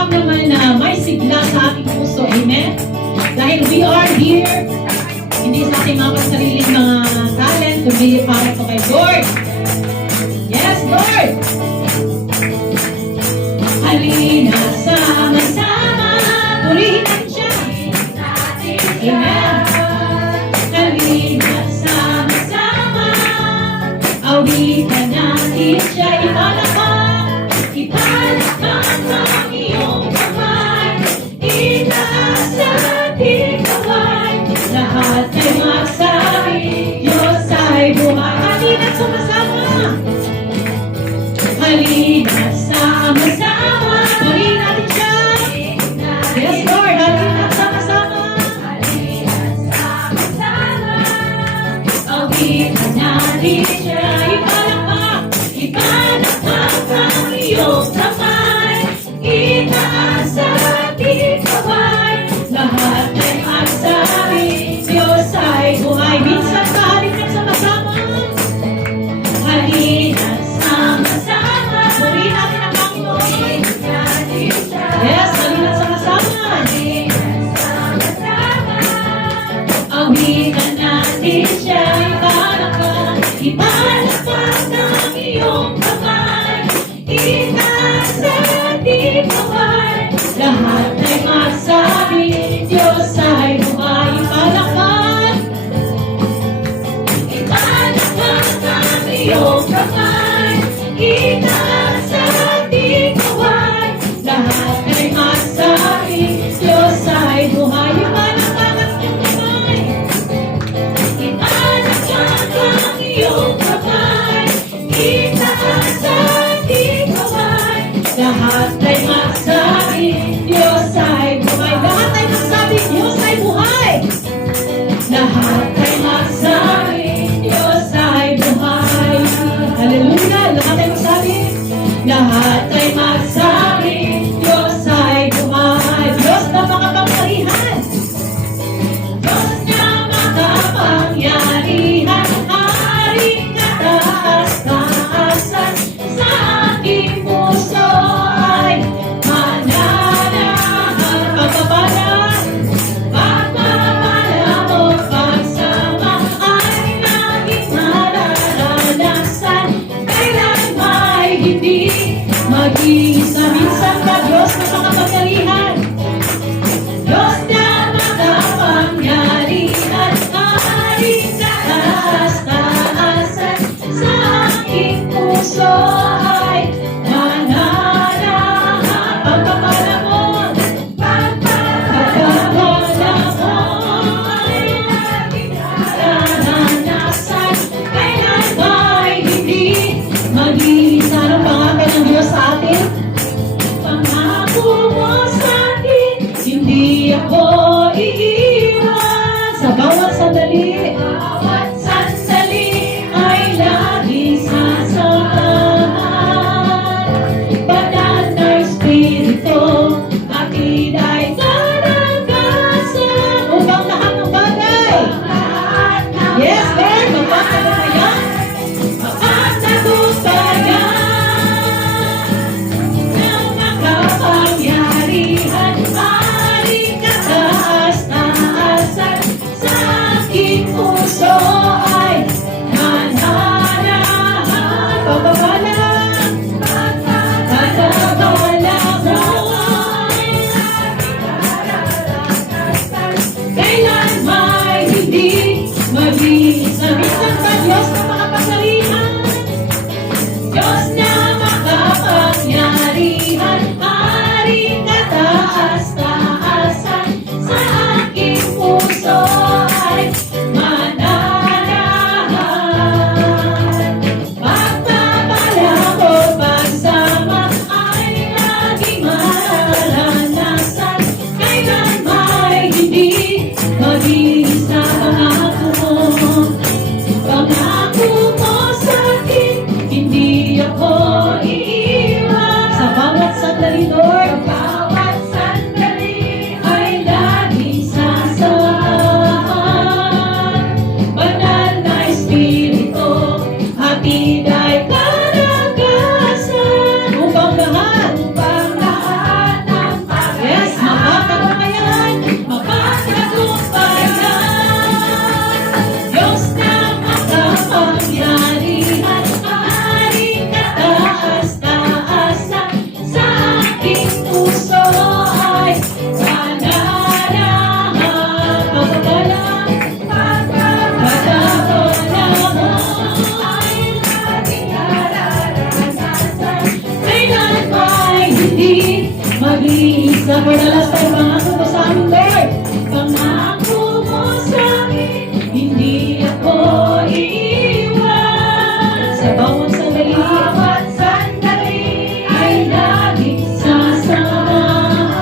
tiyak naman na may sigla sa ating puso. Amen? Dahil we are here, hindi sa ating mga sariling mga talent, kundi para ito kay Lord. Yes, Lord! Halina, sama-sama, purihin natin siya. Amen. Halina, sama-sama, awitan natin siya. Ipalakpak ang iyong kamay, itaas sa ating kamay, lahat ay magsabi, Diyos ay buhay. Halina, sama-sama. Halina, sama-sama, purihin for the last time, pangako mo sa amin, Lord. Pangako mo sa amin, hindi ako iiwan. Sa bawat sandali, ay laging sasamahan.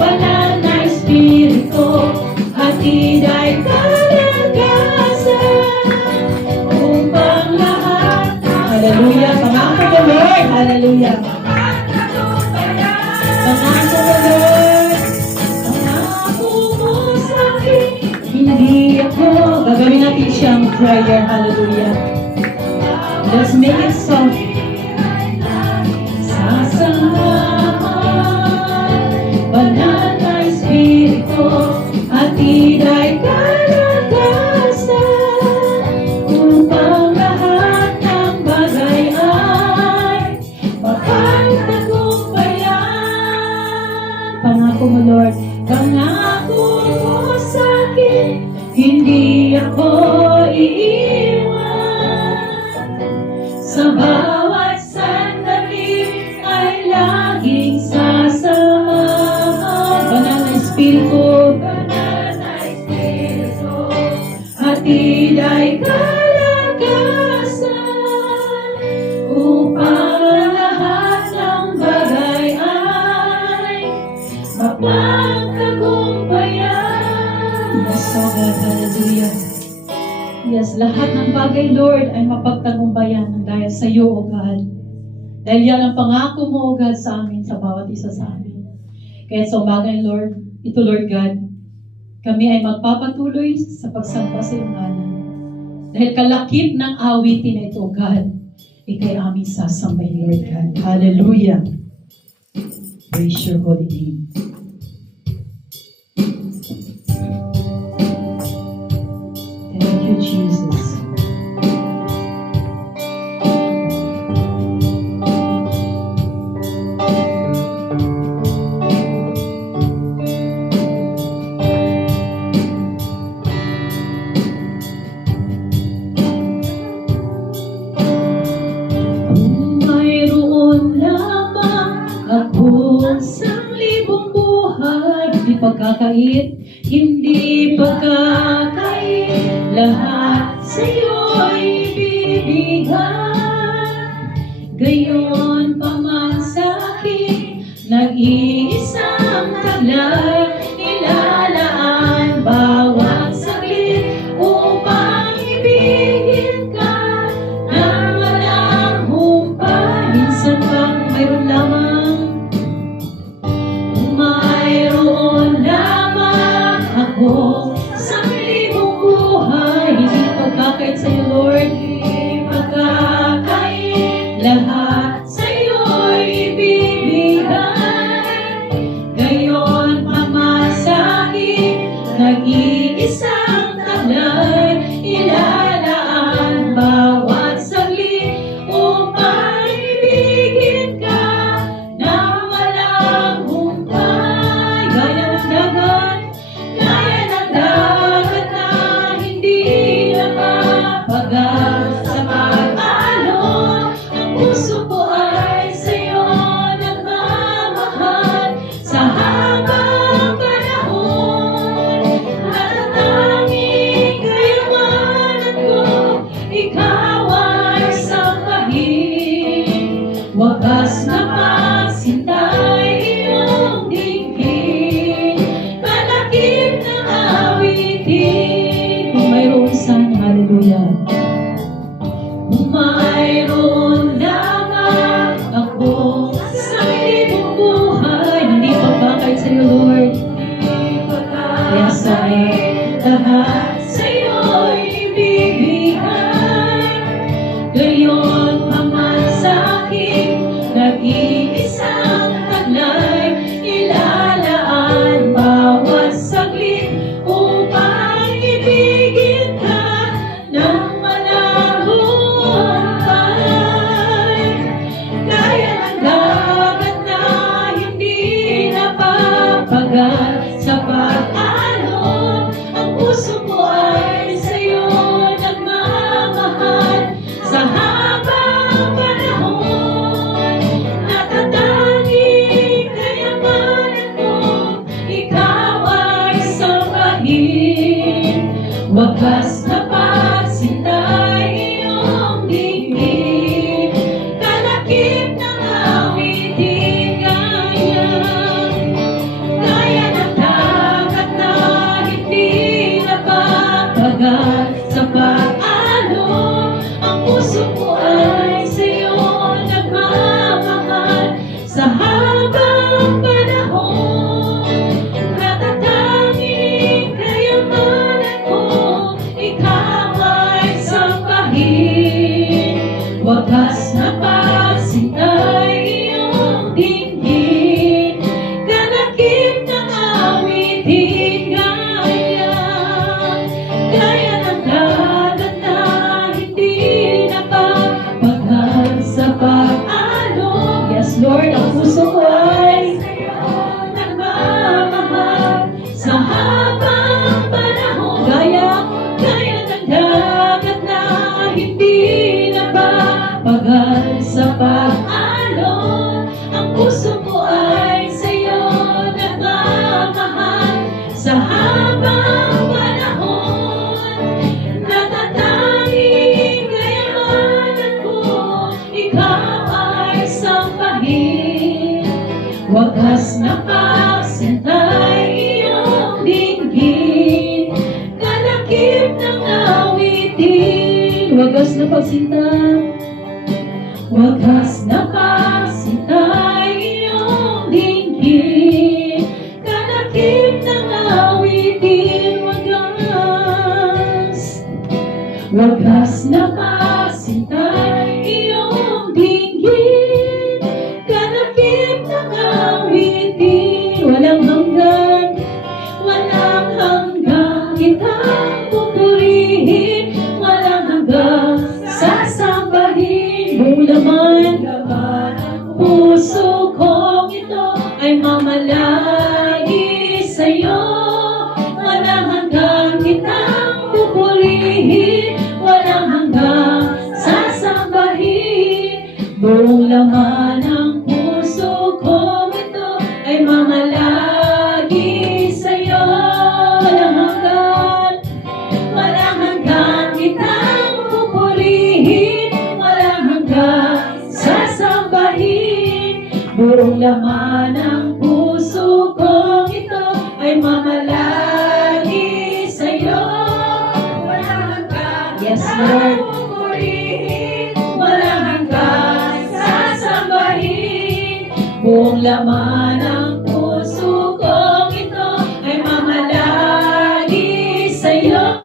Banal na Espiritu, hatid ay kalagasan upang lahat. Hallelujah. Pangako mo, Lord. Hallelujah. Pangako mo, Lord. Pangako mo sa akin, hindi ako. Gagawin natin siyang prayer. Hallelujah. Let's make it soft. Sasamahan, banal na Espiritu, hatid ay kalagasan upang lahat ng bagay ay mapagtagumpayan. Pangako mo, Lord. Pangako mo sa akin, hindi ako iiwan. Sa bawat sandali ay laging sasamahan. Banal na Espiritu, hatid ay kalagasan upang lahat ng bagay ay mapagtagumpayan. Yes, oh God, hallelujah. Yes, lahat ng bagay, Lord, ay mapagtagumpayan ng dahil sa iyo, O God. Dahil yan ang pangako mo, O God, sa amin, sa bawat isa sa amin. Kaya sa umaga, Lord, ito, Lord God, kami ay magpapatuloy sa pagsamba sa iyong ngalan. Dahil kalakip ng awitin na ito, O God, ikay aming sasambahin, Lord God. Hallelujah. Praise your holy name. Thank you, Jesus. Kung mayroon lamang akong 1,000 buhay, hindi pagkakait, hindi pagkakait, lahat sa'yo'y ibibigay. Gayon pa man sa'kin, nag-iisang taglay, nilalaan bawat saglit upang ibigin ka ng walang humpay. Minsan bang mayroon lamang, kung mayroon lamang ako 1,000 buhay, hindi pagkakait sa'yo, Lord, hindi pagkakait, lahat sa'yo'y ibibigay. Gayon pa man sa'kin, nag-iisang taglay, ilalaan bawat saglit upang ibigin ka ng walang humpay. Gaya ng dagat na hindi napapagal sa pag-alon. Ang puso ko ay sa'yo nagmamahal sa habang panahon. Natatanging kayamanan ko, ikaw ay sambahin. Wagas na pagsintay iyong dinggin, kalakip ng awitin. Kung mayroon sana, hallelujah. Kung mayroon lamang akong 1,000 buhay, hindi pagkakait sa'yo, Lord. Kaya sa'yo, lahat sa'yo'y ibibigay. Gayon pa man sa'kin, nag-iisang taglay, ilalaan bawat saglit upang ibigin ka ng walang humpay. Gaya ng dagat na hindi napapagal sa pag-alon, ang puso ko puso ko ay nagmamahal sa habang panahon. Gaya ng dagat na hindi nababagal sa pag-alon. Ang puso ko ay sa'yo nagmamahal sa habang panahon. Natatanging kayamanan ko, ikaw ay sambahin. Wagas na pagsintay iyong dinggin, kalakip ng awitin. Wagas na pagsinta, wagas na pagsintay iyong dinggin, kalakip ng awitin. Wagas na pagsintay iyong dinggin, kalakip ng awitin. Walang hanggan kitang pupurihin, walang hanggang sasambahin. Buong laman ng puso kong ito ay mamalagi sa'yo. Walang hanggang kitang pupurihin, walang hanggang sasambahin. Buong laman ng puso kong ito ay mamalagi sa'yo. Walang hanggan kitang pupurihin, walang hanggang sasambahin. Buong laman ng puso kong ito ay mamalagi sa'yo. Walang hanggan kitang pupurihin, walang hanggang sasambahin. Buong laman ng